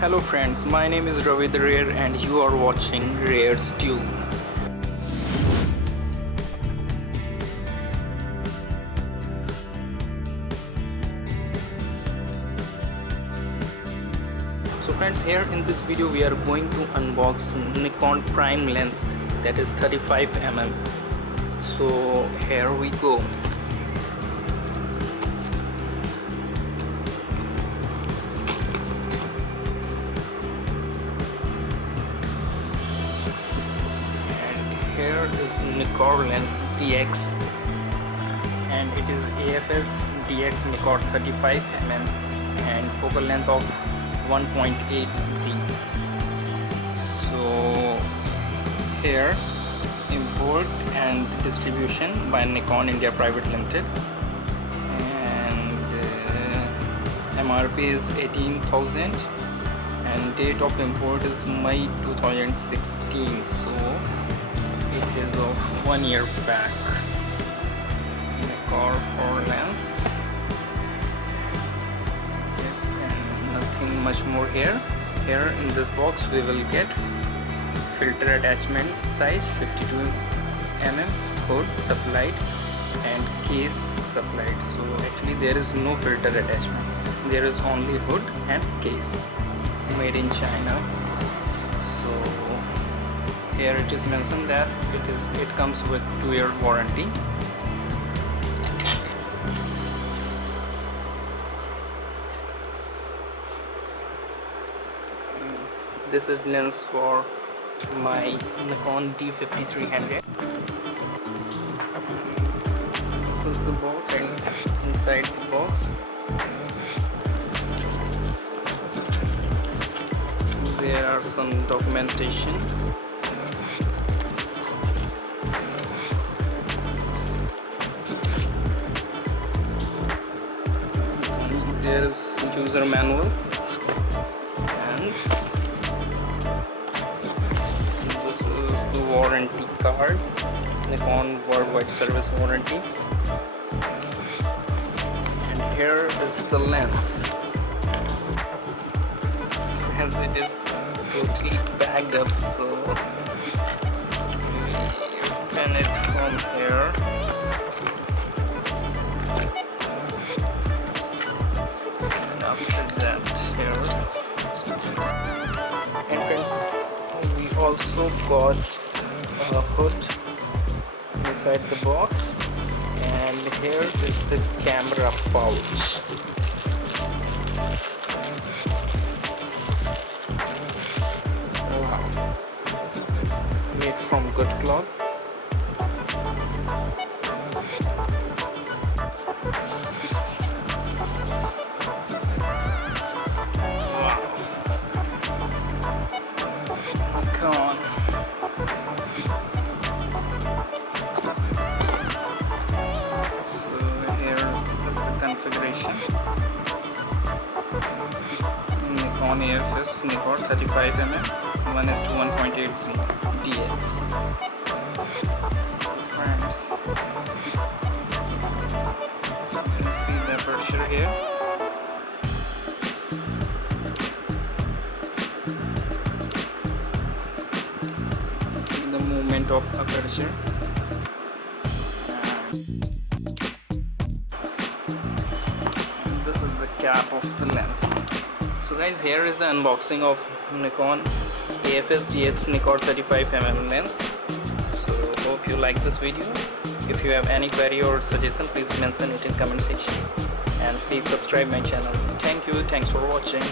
Hello friends, my name is Ravi the Rare and you are watching Rare's Tube. So friends, here in this video we are going to unbox Nikon prime lens, that is 35mm. So here we go. Here is NIKKOR lens DX and it is AF-S DX NIKKOR 35mm and focal length of 1.8Z. So here import and distribution by Nikon India Private Limited, and MRP is 18,000 and date of import is May 2016. So it is of 1 year back. Nikon for lens. Yes, and nothing much more here. Here in this box we will get filter attachment size 52mm, hood supplied and case supplied. So actually there is no filter attachment. There is only hood and case. Made in China. So here it is mentioned that it comes with 2-year warranty. This is lens for my Nikon D5300. This is the box, and inside the box there are some documentation. There is user manual and this is the warranty card, Nikon worldwide service warranty, and here is the lens. Hence it is totally bagged up, so we open it from here. After that, here, and friends, we also got a hood inside the box, and here is the camera pouch. Wow, made from good cloth. Configuration: Nikon AF-S NIKKOR 35mm 1:1.8Z DX. Friends, you can see the aperture here. See the movement of aperture. This is the cap of the lens. So guys, here is the unboxing of Nikon AF-S DX NIKKOR 35mm lens. So hope you like this video. If you have any query or suggestion, please mention it in comment section, and please subscribe my channel. Thank you. Thanks for watching.